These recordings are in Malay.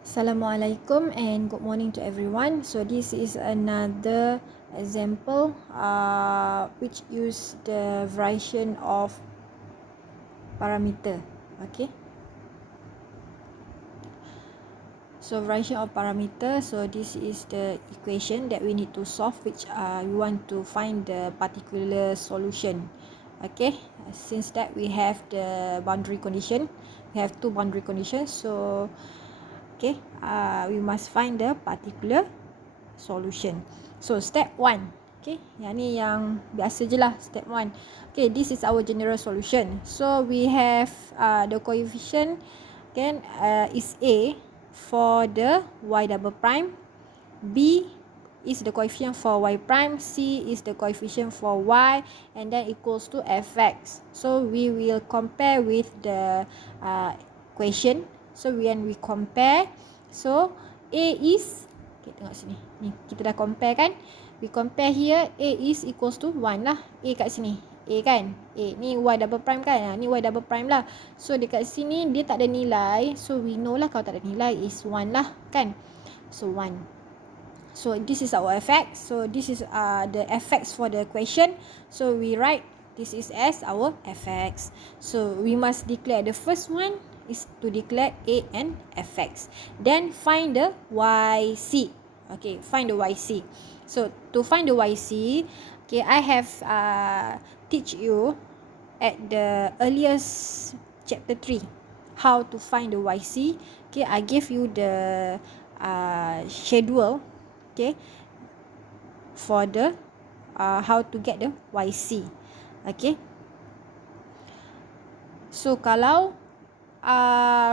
Assalamualaikum and good morning to everyone. So this is another example which use the variation of parameter. Okay. So variation of parameter. So this is the equation that we need to solve, which we want to find the particular solution. Okay. Since that we have the boundary condition, we have two boundary conditions. So okay, we must find the particular solution. So step 1. Okay, yang ni yang biasa je lah, step 1. Okay, this is our general solution. So we have the coefficient kan is A for the y double prime, B is the coefficient for y prime, C is the coefficient for y, and then equals to fx. So we will compare with the equation. So when we compare, so A is, okay, tengok sini, ni kita dah compare kan, we compare here, A is equals to 1 lah. A kat sini, A kan, A ni y double prime kan, ni y double prime lah. So dekat sini dia tak ada nilai, so we know lah kalau tak ada nilai is 1 lah kan. So 1. So this is our fx. So this is the fx for the equation. So we write this is as our fx. So we must declare the first one is to declare a and fx. Then find the yc. Okay, find the yc. So to find the yc, okay, I have teach you at the earliest chapter 3 how to find the yc. Okay, I give you the schedule, okay, for the how to get the yc. Okay, so kalau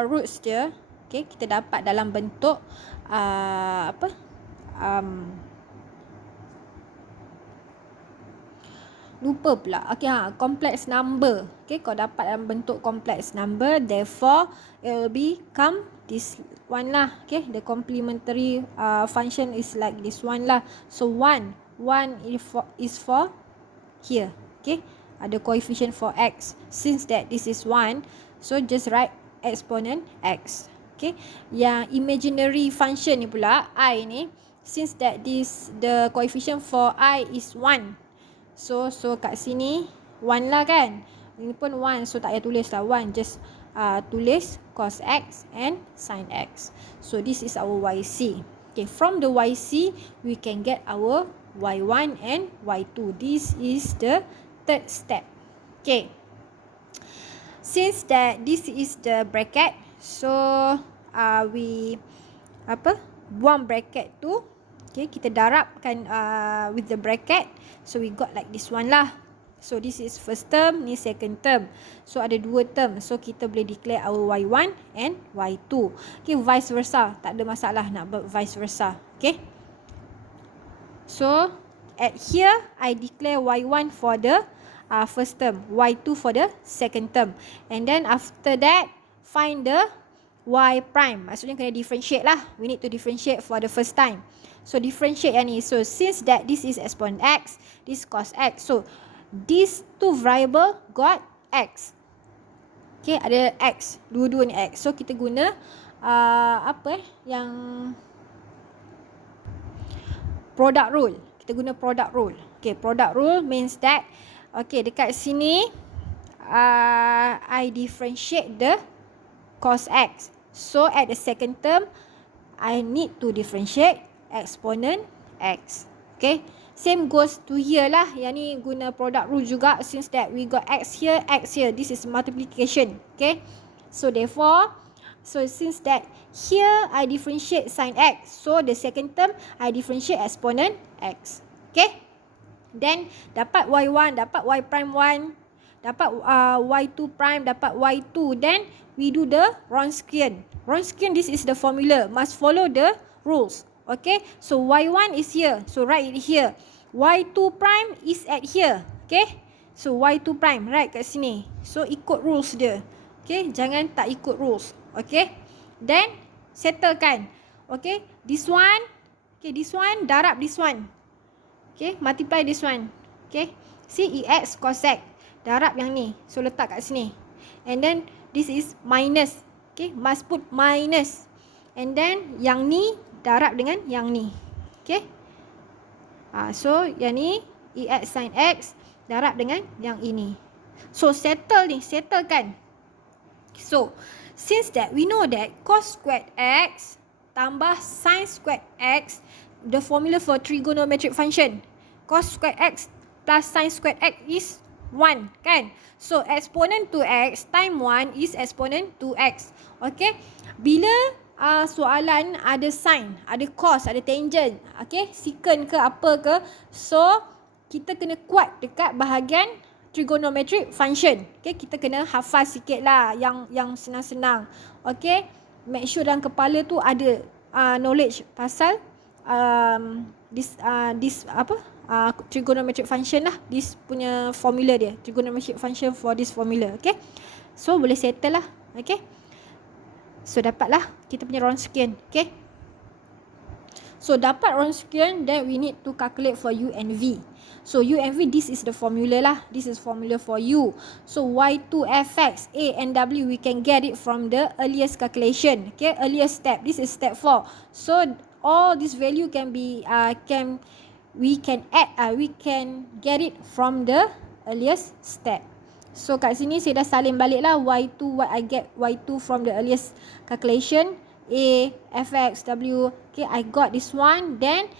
roots dia, okay, kita dapat dalam bentuk apa, lupa pula. Okay, complex number. Okay, kalau dapat dalam bentuk complex number, therefore it will become this one lah. Okay, the complementary function is like this one lah. So 1 is for here. Okay, ada coefficient for x. Since that this is 1, so just write exponent x. Okay, yang imaginary function ni pula, I ni, since that this the coefficient for I is 1, so kat sini 1 lah kan, ini pun 1, so tak payah tulis lah 1, just tulis cos x and sin x. So this is our yc. Okay, from the yc we can get our y1 and y2. This is the third step. Okay, since that this is the bracket, so we buang bracket tu. Okay, kita darabkan with the bracket, so we got like this one lah. So this is first term, ni second term, so ada dua term, so kita boleh declare our y1 and y2. Okay, vice versa, tak ada masalah nak buat vice versa. Okay, so at here I declare y1 for the first term, y2 for the second term, and then after that find the y prime. Maksudnya kena differentiate lah, we need to differentiate for the first time. So differentiate yang ni, so since that this is exponent x, this cos x, so these two variable got x. Okay, ada x, dua-dua ni x, so kita guna yang product rule. Kita guna product rule. Okay, product rule means that, okay, dekat sini I differentiate the cos x, so at the second term I need to differentiate exponent x. Okay, same goes to here lah, yang ni guna product rule juga, since that we got x here, this is multiplication. Okay, so therefore, so since that here I differentiate sin x, so the second term I differentiate exponent x. Okay, then dapat y1, dapat y prime 1, dapat y2 prime, dapat y2, then we do the Wronskian. Wronskian, this is the formula, must follow the rules. Okay, so y1 is here, so write it here. Y2 prime is at here. Okay, so y2 prime right kat sini, so ikut rules dia. Okay, jangan tak ikut rules. Okay, then settlekan. Okay, this one, okay, this one darab this one. Okay, multiply this one. Okay, see ex cos x, darab yang ni, so letak kat sini, and then this is minus. Okay, must put minus, and then yang ni darab dengan yang ni. Okay. So yang ni EX sin X darab dengan yang ini. So settle ni, settle kan. So since that we know that cos squared X tambah sin squared X, the formula for trigonometric function, cos squared X plus sin squared X is 1 kan. So exponent 2X time 1 is exponent 2X. Okay. Bila soalan ada sin, ada cos, ada tangent, okay, secant ke apa ke, so kita kena kuat dekat bahagian trigonometric function. Okay, kita kena hafal sikit lah yang senang-senang. Okay, make sure dalam kepala tu ada knowledge pasal trigonometric function lah. This punya formula dia, trigonometric function for this formula. Okay, so boleh settle lah. Okay, so dapatlah kita punya Wronskian. Okay, so dapat Wronskian, then we need to calculate for U and V. So U and V, this is the formula lah. This is formula for U. So Y2fx, A and W, we can get it from the earliest calculation. Okay, earliest step. This is step 4. So all this value can be we can get it from the earliest step. So kat sini saya dah salin balik lah Y2, I get Y2 from the earliest calculation. A, fx, W. Okay, I got this one. Then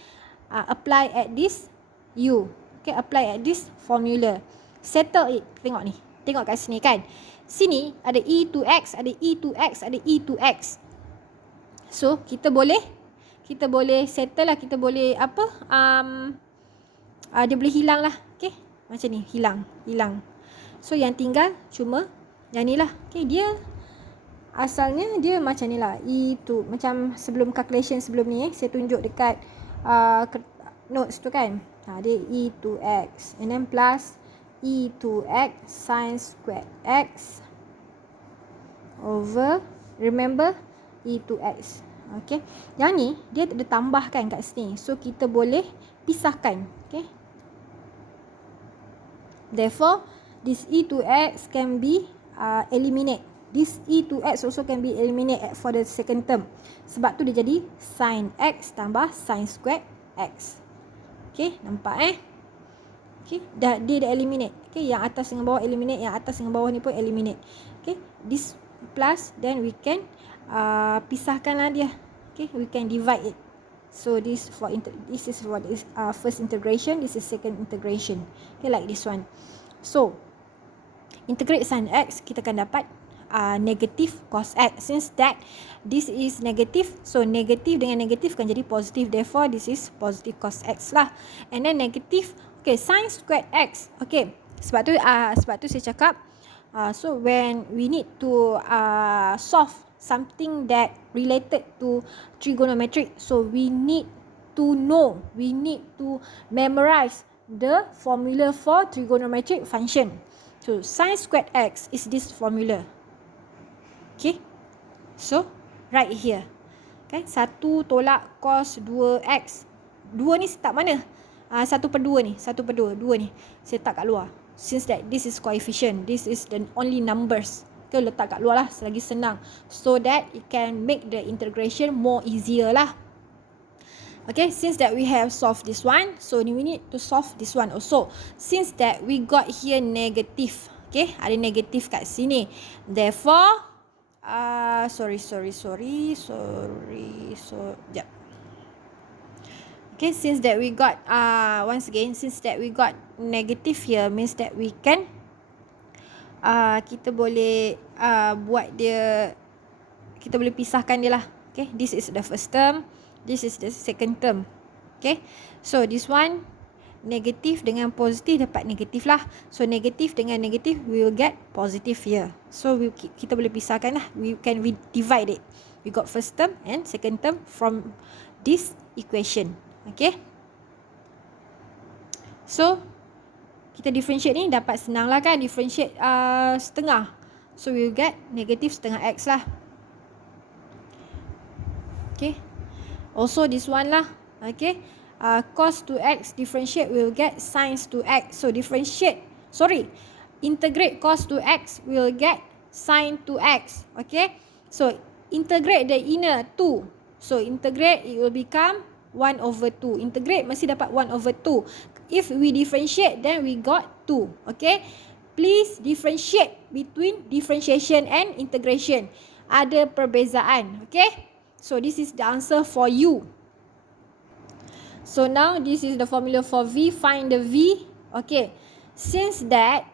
apply at this U. Okay, apply at this formula. Settle it. Tengok ni. Tengok kat sini kan. Sini ada E2X, ada E2X, ada E2X. So kita boleh settle lah. Kita boleh dia boleh hilang lah. Okay, macam ni. Hilang. So yang tinggal cuma yang ni lah. Okay, dia asalnya dia macam ni lah. E2, macam sebelum calculation sebelum ni saya tunjuk dekat notes tu kan. Dia E2X and then plus E2X sin squared X over, remember, E2X. Okay, yang ni dia ada tambahkan kat sini, so kita boleh pisahkan. Okay, therefore this E2X can be eliminate. This E2X also can be eliminated for the second term. Sebab tu dia jadi sin X tambah sin squared X. Okay, nampak Okay, dia dah eliminate. Okay, yang atas dengan bawah eliminate, yang atas dengan bawah ni pun eliminate. Okay, this plus, then we can pisahkanlah dia. Okay, we can divide it. So this is what is first integration, this is second integration. Okay, like this one. So integrate sin X, kita akan dapat negative cos X. Since that this is negative, so negative dengan negative kan jadi positive, therefore this is positive cos X lah. And then negative, okay, sin squared X. Okay, sebab tu saya cakap so when we need to solve something that related to trigonometric, so we need to know, we need to memorize the formula for trigonometric function. So sin squared X is this formula. Okay, so right here, okay, 1 tolak cos 2x. 2 ni tak mana? 1/2 ni, 1/2, 2 ni saya letak kat luar. Since that this is coefficient, this is the only numbers. Okay, letak kat luar lah selagi senang, so that it can make the integration more easier lah. Okay, since that we have solved this one, so we need to solve this one also. Since that we got here negative, okay, ada negatif kat sini, therefore okay, since that we got once again, since that we got negative here, means that we can kita boleh buat dia, kita boleh pisahkan dia lah. Okay, this is the first term, this is the second term. Okay, so this one negatif dengan positif dapat negatif lah. So negatif dengan negatif we will get positive here. So kita boleh pisahkan lah. We can divide it. We got first term and second term from this equation. Okay, so kita differentiate ni dapat senang lah kan. Differentiate setengah, so we will get negative setengah X lah. Okay, also this one lah. Okay, cos 2x differentiate will get sin 2x. So integrate cos 2x will get sin 2x. Okay, so integrate the inner 2. So integrate, it will become 1/2. Integrate mesti dapat 1/2. If we differentiate, then we got 2. Okay. Please differentiate between differentiation and integration. Ada perbezaan. Okay. So this is the answer for you. So now this is the formula for V. Find the V. Okay. Since that,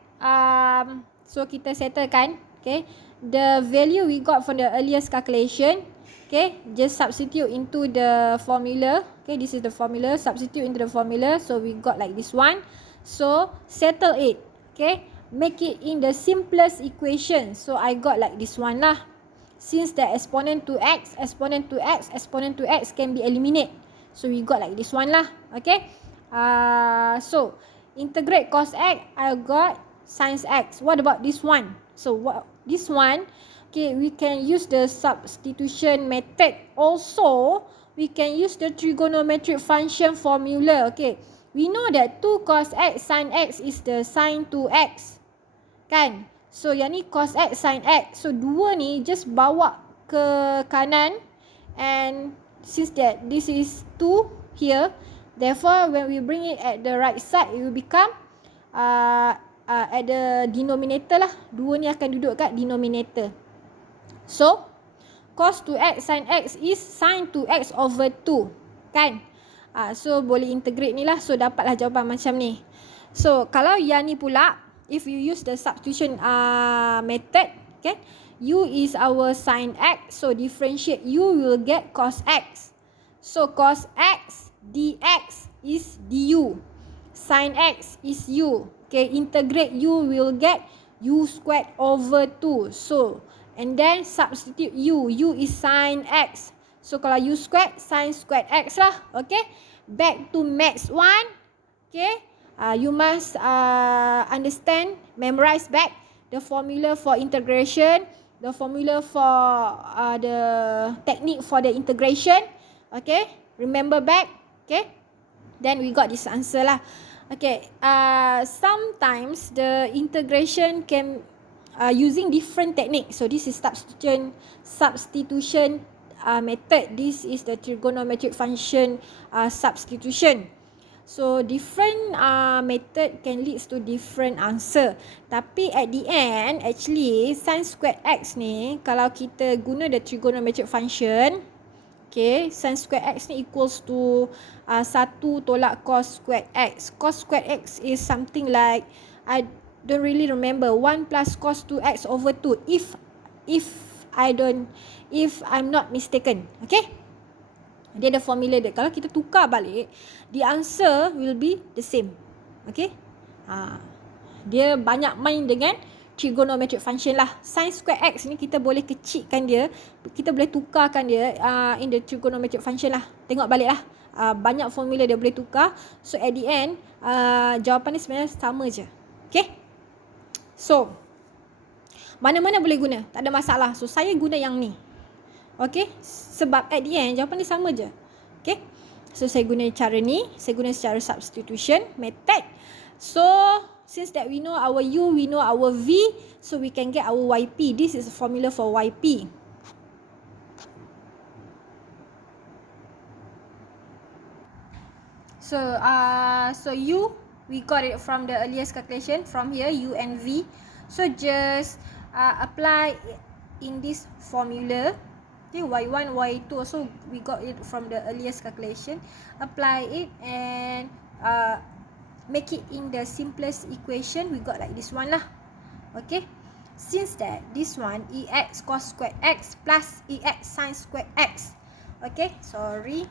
so kita settlekan. Okay. The value we got from the earliest calculation. Okay. Just substitute into the formula. Okay. This is the formula. Substitute into the formula. So we got like this one. So settle it. Okay. Make it in the simplest equation. So I got like this one lah. Since the exponent to x, exponent to x, exponent to x can be eliminated. So we got like this one lah. Okay. So integrate cos x, I got sin x. What about this one? So what this one? Okay, we can use the substitution method. Also, we can use the trigonometric function formula. Okay. We know that 2 cos x sin x is the sin 2x. Kan? So yang ni cos x sin x. So dua ni just bawa ke kanan, and since that this is 2 here, therefore when we bring it at the right side, it will become at the denominator lah. Dua ni akan duduk kat denominator. So cos 2x sin x is sin 2x/2. Kan? So boleh integrate ni lah. So dapatlah jawapan macam ni. So kalau yang ni pula, if you use the substitution method, okay, u is our sin x, so differentiate u will get cos x. So cos x dx is du. Sin x is u. Okay, integrate u will get u²/2. So, and then substitute u. U is sin x. So kalau u squared, sin squared x lah. Okay, back to maths 1. Okay. You must understand, memorize back the formula for integration, the formula for the technique for the integration. Okay, remember back. Okay, then we got this answer lah. Okay, sometimes the integration can using different technique. So this is substitution method. This is the trigonometric function substitution. So different method can lead to different answer. Tapi at the end, actually sin squared x ni, kalau kita guna the trigonometric function, okay, sin squared x ni equals to 1 tolak cos squared x. Cos squared x is something like, I don't really remember, 1 plus cos 2x/2 if I'm not mistaken. Okay. Dia ada formula dia. Kalau kita tukar balik, the answer will be the same. Okay. Dia banyak main dengan trigonometric function lah. Sin square x ni kita boleh kecilkan dia. Kita boleh tukarkan dia in the trigonometric function lah. Tengok balik lah. Banyak formula dia boleh tukar. So at the end, jawapan ni sebenarnya sama je. Okay. So, mana-mana boleh guna. Tak ada masalah. So saya guna yang ni. Okay, sebab at the end jawapan dia sama je. Okay, so saya guna cara ni. Saya guna secara substitution method. So since that we know our u, we know our v, so we can get our yp. This is a formula for yp. So u, we got it from the earliest calculation. From here, u and v. So just apply in this formula. Okay, y1, y2 also we got it from the earliest calculation. Apply it and make it in the simplest equation. We got like this one lah. Okay, since that this one ex cos squared x plus ex sin squared x. Okay, sorry.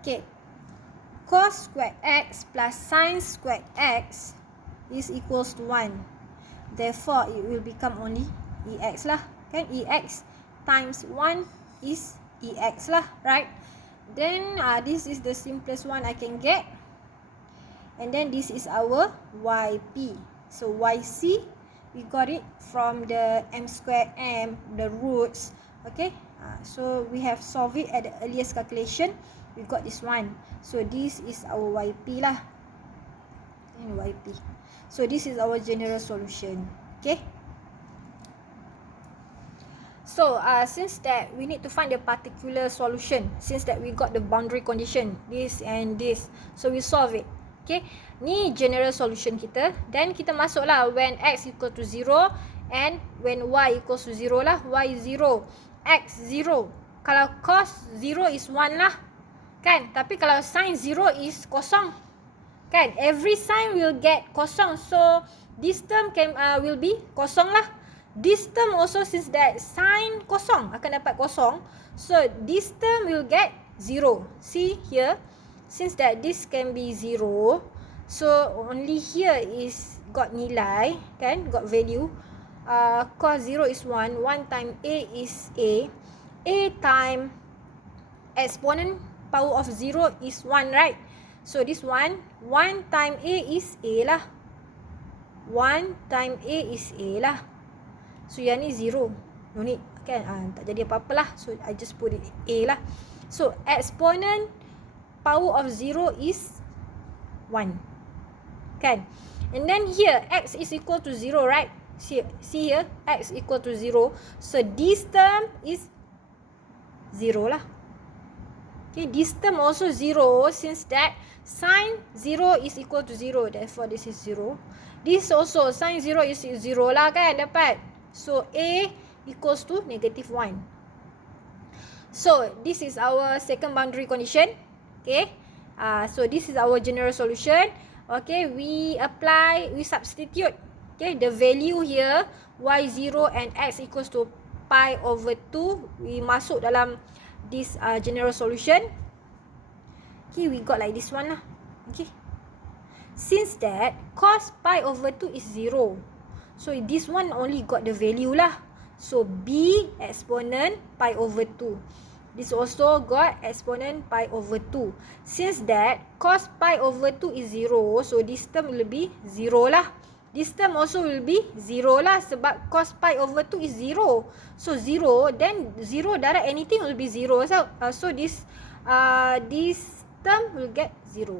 Okay, cos squared x plus sin squared x is equals to 1. Therefore, it will become only ex lah. Kan? Ex times 1 is ex lah. Right? Then, this is the simplest one I can get. And then, this is our yp. So, yc, we got it from the m squared m, the roots. Okay? So, we have solved it at the earliest calculation. We got this one. So, this is our yp lah. And yp. So this is our general solution. Okay. So since that we need to find the particular solution, since that we got the boundary condition this and this, so we solve it. Okay, ni general solution kita. Then kita masuklah when x equal to 0 and when y equals to 0 lah. Y 0, x 0. Kalau cos 0 is 1 lah, kan? Tapi kalau sin 0 is kosong, kan? Every sign will get kosong, so this term will be kosong lah. This term also, since that sign kosong akan dapat kosong, so this term will get 0. See here, since that this can be 0, so only here is got nilai, kan, got value. Cos 0 is 1, 1 time a is a time exponent power of 0 is 1, right? So this one, 1 time a is a lah, 1 time a is a lah. So yang ni 0, no need, kan? Tak jadi apa-apa lah, so I just put it a lah. So exponent power of 0 is 1, kan? And then here x is equal to 0, right? See here, x equal to 0, so this term is 0 lah. Okay, this term also 0, since that sin 0 is equal to 0, therefore this is 0. This also sin 0 is 0 lah, kan, dapat. So a equals to negative 1. So this is our second boundary condition. Okay, so this is our general solution. Okay, we substitute, okay, the value here y0 and x equals to pi over 2. We masuk dalam this general solution. Okay, we got like this one lah. Okay, since that cos pi over 2 is 0, so this one only got the value lah. So b exponent pi over 2. This also got exponent pi over 2. Since that cos pi over 2 is 0, so this term will be 0 lah. This term also will be 0 lah, sebab cos pi over 2 is 0. So 0, then 0 direct anything will be 0. So this term will get 0.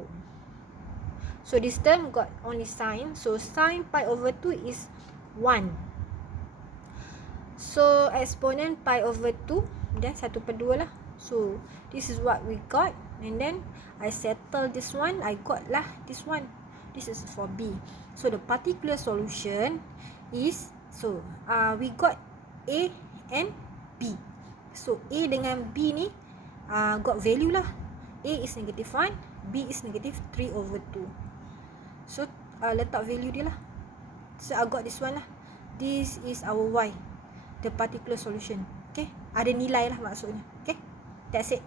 So this term got only sin. So sin pi over 2 is 1. So exponent pi over 2, then 1/2 lah. So this is what we got. And then I settle this one, I got lah this one. This is for B. So the particular solution is, so we got A and B. So A dengan B ni got value lah. A is negative 1, B is negative 3 over 2. So letak value dia lah. So I got this one lah. This is our Y, the particular solution. Okay, ada nilai lah maksudnya. Okay, that's it.